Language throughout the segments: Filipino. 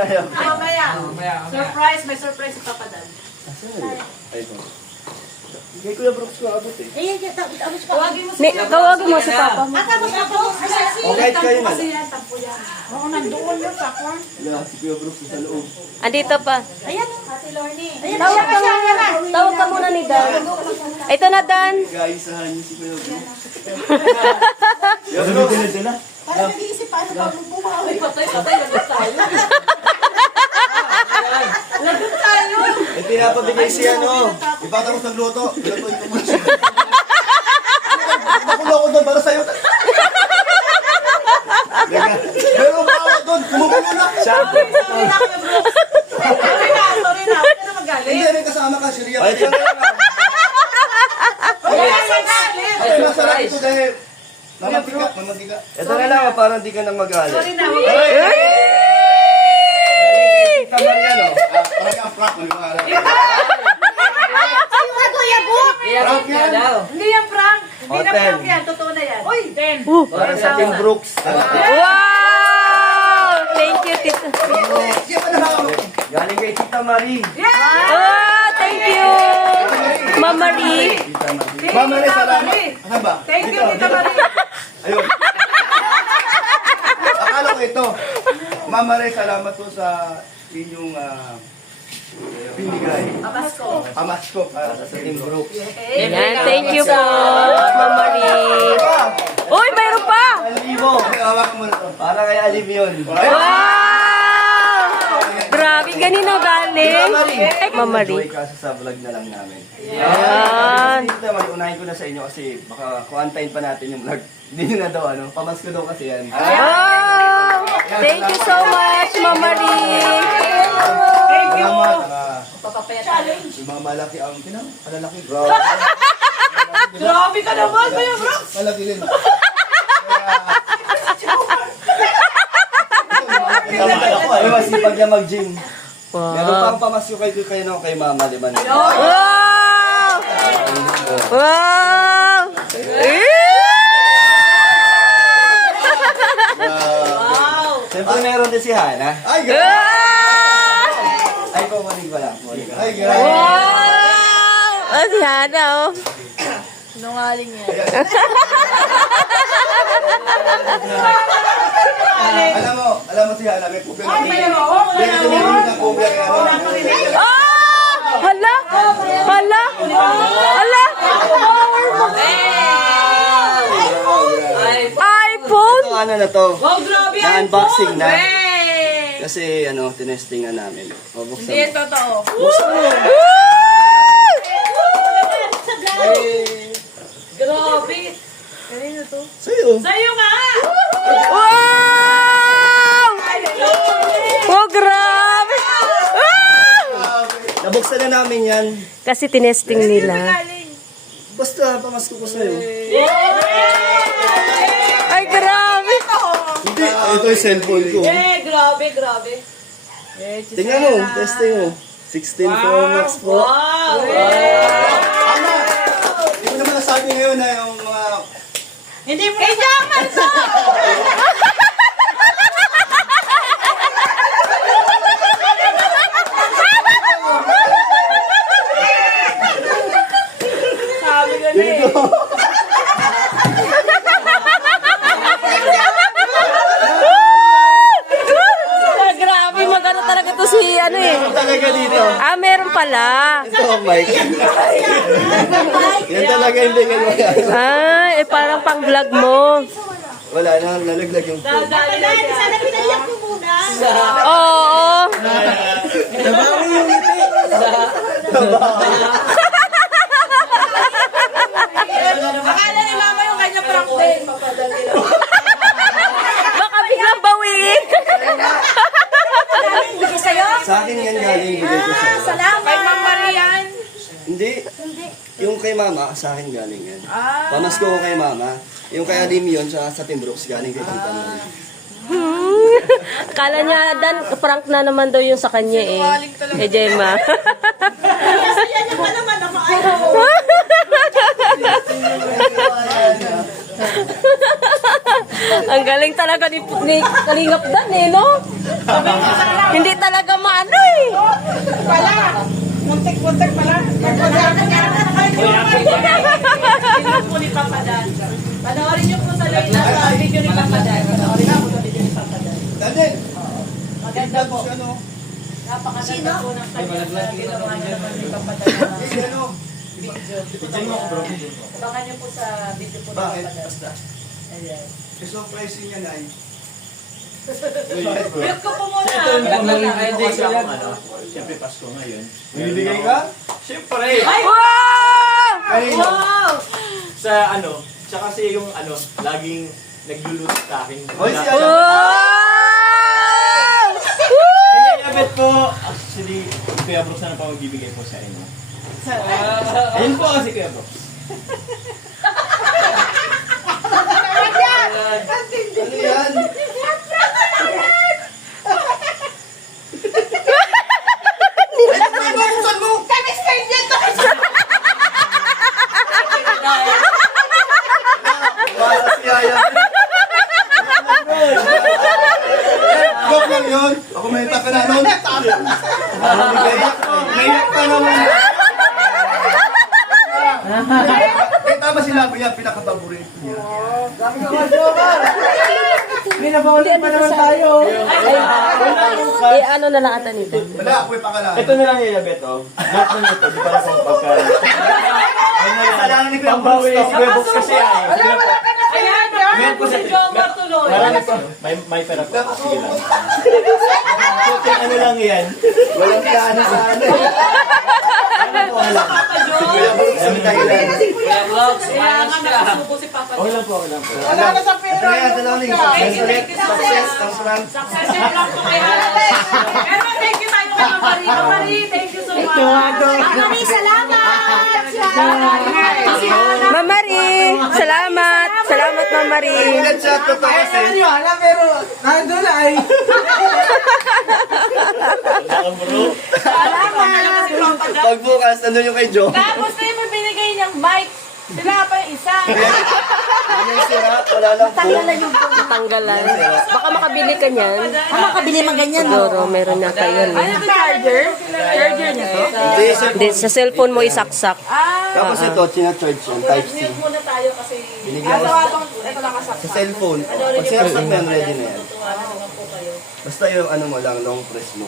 sa'yo. Mamaya. Surprise, may surprise si Papa Dan. Ay, ito. Kay Kuya Brooks ko abot eh. Tawagin mo Tawagin mo si Papa mo. O kahit kayo na. Oo, nandoon yung Papa. Wala, si Kuya Brooks sa loob. Andito pa. Ayan, Ate Lorne. Tawag ka muna ni Dan. Ito na, Dan. Gaisahan niyo si Kuya Brooks. Kuya Brooks. Dala. Parang nag-iisip paano ba bumawi. Patay, lagot tayo. Lagot tayo. Eh, pinapabigay si ano. Ipatapos ng luto. Lutuin ko muna siya. Nakulo ko doon para sa'yo. Pero bawa doon. Kumukulo na. Sorry na, Kuya Brooks. Sorry na. Huwag ka na magalit. Hindi, may kasama ka. Siriya. Ay, Huwag ka na magalit. Ay, masarap ito dahil mamatiga. Ito na lang, parang di ka na mag-alit. Sorry na. Tita Maria, no? Parang ang frock, ano yung alam? Frock yan. Hindi yan prank. Hindi na Ten. prank yan. Totoo na yan. Uy, 10. Para sa Team Brooks. Wow! Thank you, Tita. Galing kay Tita Marie. Oh, thank you. Mama Marie. Mama Marie, salamat. Ano ba? Thank you, Tita Marie. Ayun. Akala ko ito. Mama Marie, salamat po sa inyong binigay. Amasko. Pamasko para sa Team Brooks. Yan, thank you po, Mama Marie. Uy, mayroon pa. Alibo. Hawak mo na to. Para kay Alim yun. Wow! Grabe, ganino galing. Mama Enjoy Marie. kasi sa vlog na lang namin. Yan. Dito naman, unahin ko na sa inyo kasi baka kuantayin pa natin yung vlog. Hindi nyo na daw, pamasko daw kasi yan. Wow! Thank you so much, Mama Marie. Thank you. Challenge. Yung mga malaki ang palalaki. Grabe. Grabe ka naman, Kuya Brooks. Malaki rin. Ay, masipag niya mag-gym. Meron Wow! pang pamasko kay Mama, di ba? Wow! Wow! Wow. Siyempre meron din si Hana. Ay, Wow! Ay, kumanig pa lang. Ay, Wow! Oh, si Hana, oh. Nungaling yan. Alam mo si Hana, may kubya na mayroon. May sinilin ng kubya kaya Oh! Hala! Hala! Hala! iPhone! Ito ano na to? Wow, grabe yan. Na-unboxing na. Hey! Kasi tinestingan namin. O, buksan Hindi, mo. totoo. Buksan mo. Grabe. Kanino to? Sa'yo. Sa'yo nga! Wow! Oh, grabe! Ah! Nabuksan na namin yan. Kasi tinesting nila. Basta, pamasko ko sa'yo. Ay, grabe! Hindi, ito yung cellphone ko. Grabe, grabe. Tingnan mo, testing mo. 16 Pro Max po. Wow! Ano? Hindi mo naman nasabi ngayon na yung mga... Hindi mo na jaman to! Sabi ka na eh. Grabe, magano talaga to si ano eh. Ano talaga dito? Ah, meron pala. Ito, Mike. Yan talaga hindi ganyan. Ah, parang pang vlog mo. Wala na, nalaglag yung phone. Sana pinaiyak mo muna. Oo. Nabawi yung ngiti. Akala ni Mama yung kanya prank din. Baka biglang bawiin. Bigay sa'yo? Sa akin yan galing bigay ko sa'yo. Salamat. Kay Ma'am Marian. Hindi. Yung kay Mama, sa akin galing yan. Pamasko ko kay Mama. Yung kay Alim yun, sa Team Brooks, galing kay Tita Marie. Akala niya, Dan, prank na naman daw yung sa kanya eh. Eh, Gemma. Saya niya pa naman ako. Ang galing talaga ni Kalingap Dan eh, no? Hindi talaga maano eh. Pala. Muntik-muntik pala. Tingnan po ni Papa Dan. Panoorin niyo po sa video ni Papa Dan. Panoorin niyo po sa video ni Papa Dan. Daniel! Maganda po. Ano? Napakaganda po ng kanya. Ginawa niya naman ni Papa Dan na Ano? video. Abangan niyo po sa video po ni Bakit? Papa Dan. Basta. Ayan. I-surprise niya na eh. Mute ko po muna. Siyempre, Pasko ngayon. Bibigay ka? Siyempre! Ay! Kanino? Wow! Sa ano, siya kasi yung ano, laging nagluluto sa akin. Hoy, si Wow! Kaya Yabet po, actually, Kuya Brooks na pa magbibigay po sa inyo. Ayun po kasi Kuya Brooks. Ano yan? Buksan mo! Kami stay dito! Para si Yaya. Joke lang yun. Ako may taka na nun. Naiyak ka naman. Kita ba sinabi niya, pinaka-paborito niya? Binabawalin pa naman tayo. Eh, ano na lang ata nito? Wala, ako yung pangalan. Ito na lang yung Yabet, oh. Lahat na nito, di para sa pagkain. Kasalanan ni Kuya Pambawi Brooks si Kuya Brooks kasi ay. Ayan, Meron po si Jomar tuloy. Marami po. May pera po. Sige lang. Kunting ano lang yan. Walang plano sa ano. Ano po, wala. Papa Jom. Kuya Brooks ang Thailand. Kaya nga nakasubo si Papa Okay Jom. lang po, okay lang po. Wala na sa pera. Kaya dalaling success ulit. Success. Ang sarang. Success yan lang po kay Hana. Pero thank you tayo kay Mama Marie. Mama Marie, thank you so much. Mama Marie, salamat. Si Hana. Ma'am Marie, salamat. Salamat, Ma'am Marie. Ilan siya ito pa kasi. Wala pero nandun ay. Saka bro. Salamat. Si Papa Dan. Pagbukas, nandun yung kay Joe. Tapos na yung binigay niyang mic. Sila pa yung isa. Ano yung sira? Wala lang po. Natanggalan. Baka makabili ka niyan. Makabili man ganyan. Siguro, meron na kayo. Ano ito charger? Charger niya to? Hindi, sir. Hindi, sa cellphone mo isaksak. Tapos ito, charge yan, type C. Mute muna tayo kasi. Binigyan ko habang ito nakasaksak. sa cellphone. Pag sinaksak mo yan, ready na yan. Tutuwa na naman po kayo. Basta yung ano mo lang, long press mo.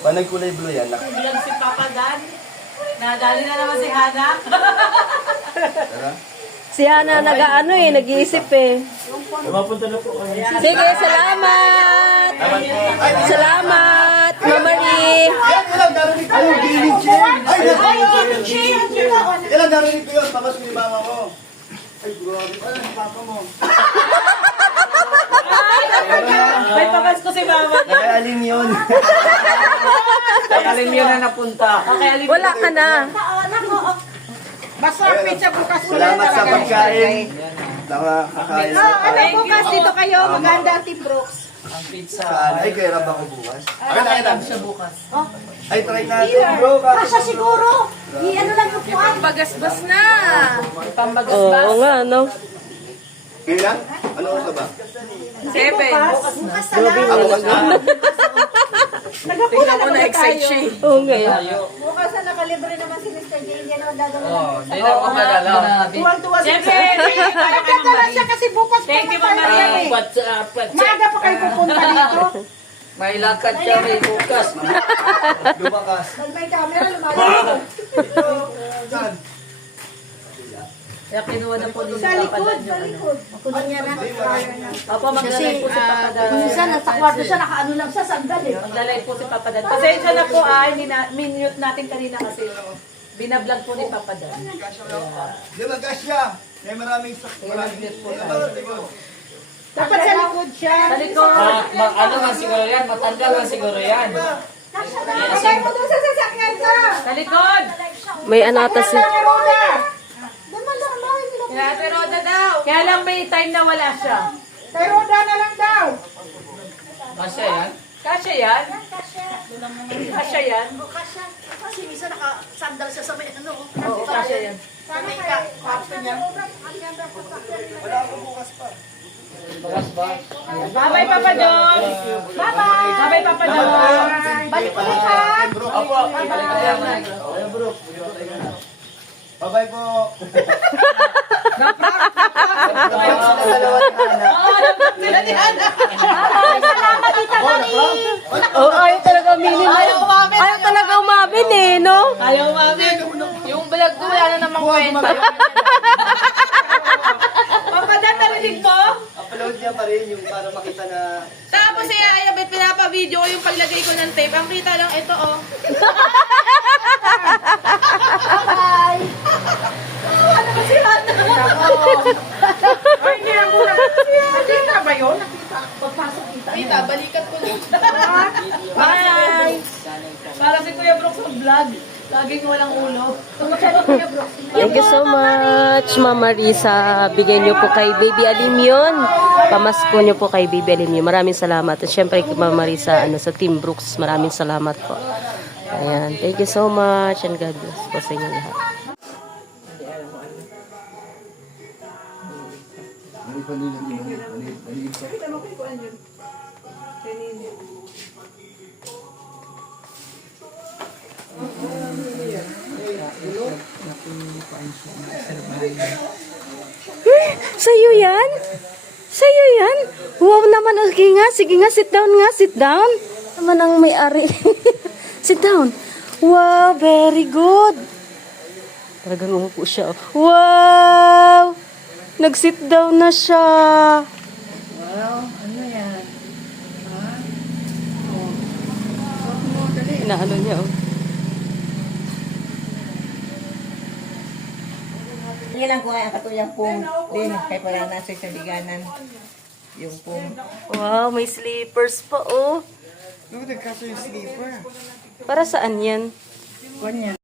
Pag nagkulay blue yan, Bilang si Papa Dan. Nadali na naman si Hana. Tara. Si Hana nag-ano eh, nag-iisip eh. Mapunta na po kami. Sige, salamat! Salamat, Ma'am Marie! Ilang narinig ko yung gaming chair? Ilang narinig ko yun? Papas ko yung mama mo. Ay, grabe. Ay, papa mo. May papas ko si Mama. Nag-aalim yun. Alim yun na napunta. Okay, alin. Wala ka na. Basta pizza bukas Salamat sa pagkain. Nakakain. bukas dito kayo. Maganda ang Team Brooks. Saan? Ay, kaya rab ako bukas. Ay, siya bukas. Ay, try natin, bro. Kasha siguro. I-ano lang yung puwan. Pagasbas na. Oo nga, no? Kailan? Ano ka ba? 7. Bukas na lang. Ako ba na? Tingnan mo na excite siya. Oo nga. Bukas na nakalibre naman si Mr. J. Yan ang gagawin natin. Tuwang-tuwa siya. Nagkata lang siya kasi bukas Thank you, pa Mama tayo. Marie. Maaga pa kayo pupunta dito. May lakad kami bukas. Lumakas. Pag may camera, lumalabas. Saan? Kaya kinuha na po Sa likod, sa likod. Kunya na. Opo, maglalay po si Papa Dan. Minsan, nasa kwarto siya, nakaano lang siya, sandal eh. Maglalay po si Papa Dan. Pasensya na po hindi na, minute natin kanina kasi binablog po ni Papa Dan. Di ba, Gasya? May maraming maraming po. Dapat sa likod siya. Sa likod. Ano lang siguro yan? Matanda lang siguro yan. Lagay mo doon sa sasakyan ka. Sa likod. May ano ata si... Kaya Roda. Daman lang, lahat nila. Kaya Ate Roda daw. Kaya lang may time na wala siya. Kay Roda na lang daw. Masya yan? Kasya yan? Kasha. Kasya yan? Kasha. Kasi minsan nakasandal siya sa may ano. Oo, kasya yan. Sana kay kwarto niya. Wala ako bukas pa. Bye-bye, Papa John. Bye-bye. Bye-bye, Papa John. Balik ulit ha. Opo. Bye-bye po. Salamat, Tita Marie. Oh, ayaw talaga aminin. Ayaw talaga umamin eh, no? Ayaw, mami. Yung vlog ko, wala na namang kwenta. Papa Dan, narinig mo? Upload niya pa rin yung para makita na... Tapos ay abit pinapa-video ko yung paglagay ko ng tape. Ang kita lang ito, oh. Bye. Ano ba si Hana? Ay, hindi ako nakita ba yun? Nakita. Pagpasok kita. Kita, balikat ko lang. Bye! Para si Kuya Brooks sa vlog. Laging walang ulo. Thank you so much, Mama Risa. Bigyan niyo po kay Baby Alim yun. Pamasko niyo po kay Baby Alim yun. Maraming salamat. At syempre kay Mama Risa, sa Team Brooks, maraming salamat po. Ayan. Thank you so much and God bless po sa inyo lahat. Sa'yo yan? Sa'yo yan? Wow naman. Sige nga, sit down nga, sit down. Naman ang may-ari. Sit down. Wow, very good. Talagang umupo siya. Wow! Nag-sit down na siya. Wow, ano yan? Inaano niya, oh. Sige lang ko ay ang katuyang pong din. Kaya para nasa sa biganan. Yung pong. Wow, may slippers pa, oh. Ano nagkaso yung sleeper? Para saan yan? Ganyan.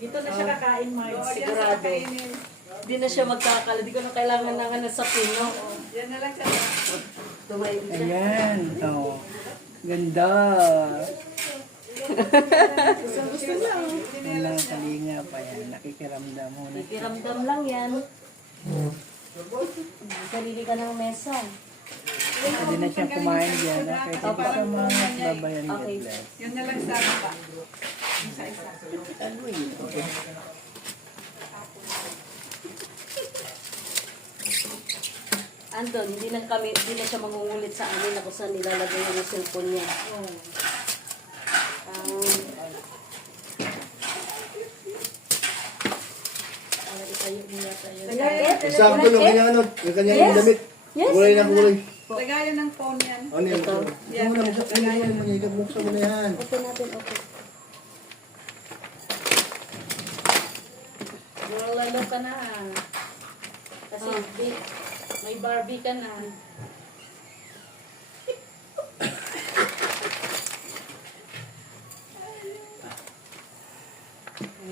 Dito na siya kakain, Marge. Sigurado. Hindi na siya magkakala. Di ko na kailangan na sapin, no? Yan na lang siya. Tumayin siya. Ayan. Oh. Ganda. Gusto na. Yan lang kalinga pa yan. Nakikiramdam mo. Iramdam lang yan. Sarili ka ng mesa. Hindi na siya kumain dyan. Kaya hindi sa mga babayan Okay. Yun na lang sa pa. Ano yun? Andon, hindi na siya mangungulit sa amin na kung saan nilalagay yung cellphone niya. Sabi ko nung kanyang ano, yung kanyang damit. Kulay na kulay. Lagayan ng phone yan. Ano yun? Ito mo na, buksan mo yan. Buksan mo na yan. Open natin, okay. Lalo ka na. Kasi may Barbie ka na.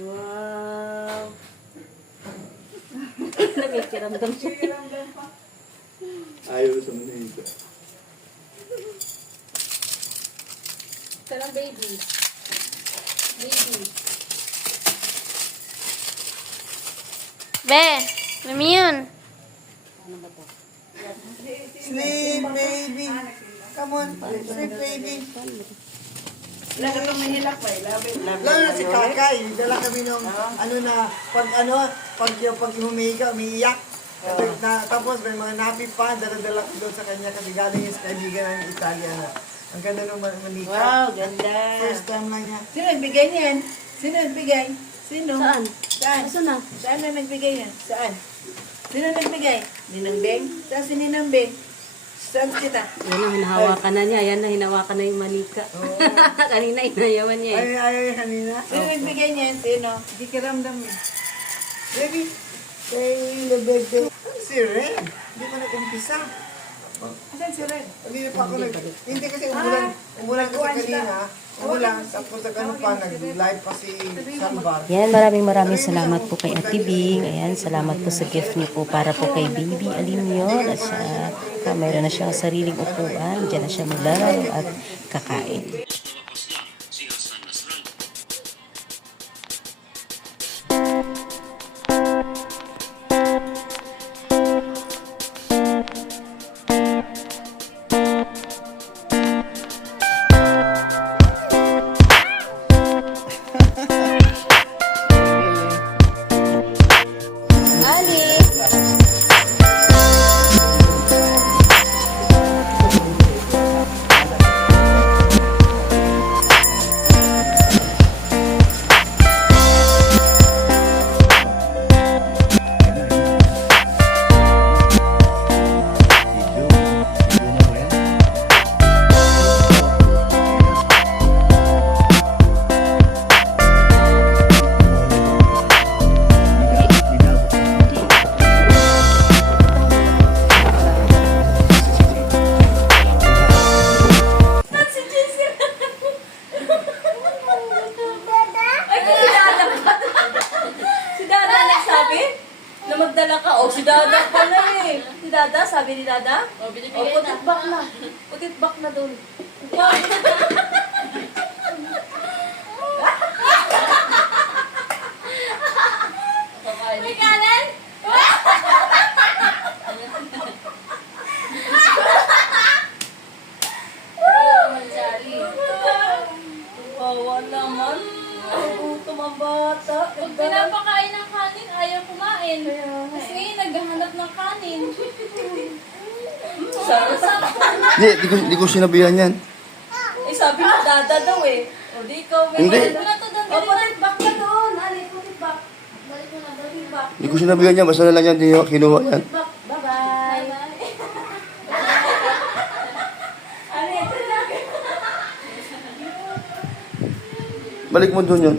Wow! Nakikiramdam siya. Ayaw sa mga ito. Sarang baby. Baby. Be! Mami yun! Sleep, baby. Come on, sleep, baby. Laga itong mahilak pa eh. Lalo na si Kakay, dala kami nung pag humiga, umiiyak. Tapos may mga napi pa, dala-dala ko doon sa kanya kasi galing yung kaibigan ng Italian. Ang ganda nung manika. Wow, ganda. First time lang niya. Sino nagbigay niyan? Sino nagbigay? Sino? Saan? Saan? Saan na? Saan na nagbigay yan? Saan? Sino nagbigay? Ninang Beng? Saan si Ninang Beng? Saan kita? Yan na, hinahawakan na niya. Yan na, hinawakan na yung manika. Kanina, inayawan niya eh. Ayaw niya kanina. Sino nagbigay niyan? Sino? Di kiramdam eh. Baby, kay Lebebe. Si Ren, hindi pa nag-umpisa. Asan si Red? Hindi pa ako hindi kasi umulan kasi kanina. Umulan, tapos nag-live pa si Salvar. Yan, maraming salamat po kay Ate Bing. Ayan, salamat po sa gift niyo po para po kay Baby Alim yun. At mayroon na siyang sariling upuan. Diyan na siya maglalaro at kakain. Dada? Sabi ni Dada? O, O, binibigay put na. it back na. Put it back na doon. May kanan? Kawawa naman. Gutom ang bata. Pag pinapakain ng kanin, ayaw kumain. Kasi ngayon, naghahanap ng kanin. Sarap. Di ko sinabihan yan. Eh, sabi mo Dada daw eh. O, di ikaw. Hindi. Balik mo na to doon. O, put it back na doon. Ali, put it back. Balik mo na, balik mo. Back. Di ko sinabihan yan. Basta na lang yan. Di ko kinuha yan. Back. Bye-bye. Ali, ito na. Balik mo doon yun.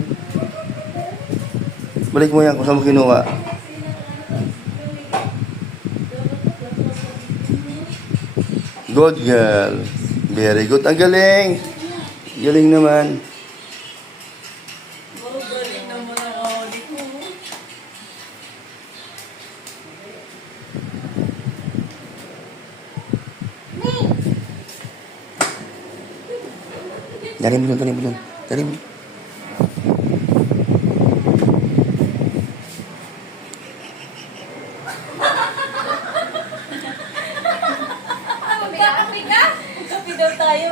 Balik mo yan kung saan mo kinuha. Good girl. Very good. Ang galing. Galing naman. Galing naman ang audi ko. Dali mo doon, dali mo doon. Dali mo. Magkakape ka? Kapi daw tayo.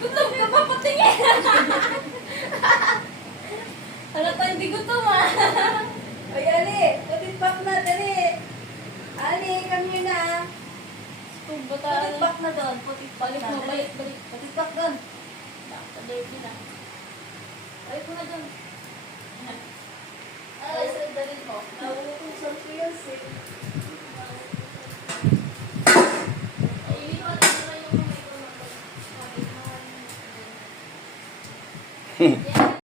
Gutom ka pa patingin. Halata hindi gutom ah. Ay, Ali, put it back na, dali. Ali, come here na. Kung Put bata, it back na doon. Put it back balik na. mo, balik, balik. Put it back doon. Balik mo na. Balik mo na doon. Ay, sandalin mo. Nauutusan ko yan, sis. Ilipat mo na yung kamay ko. Yan.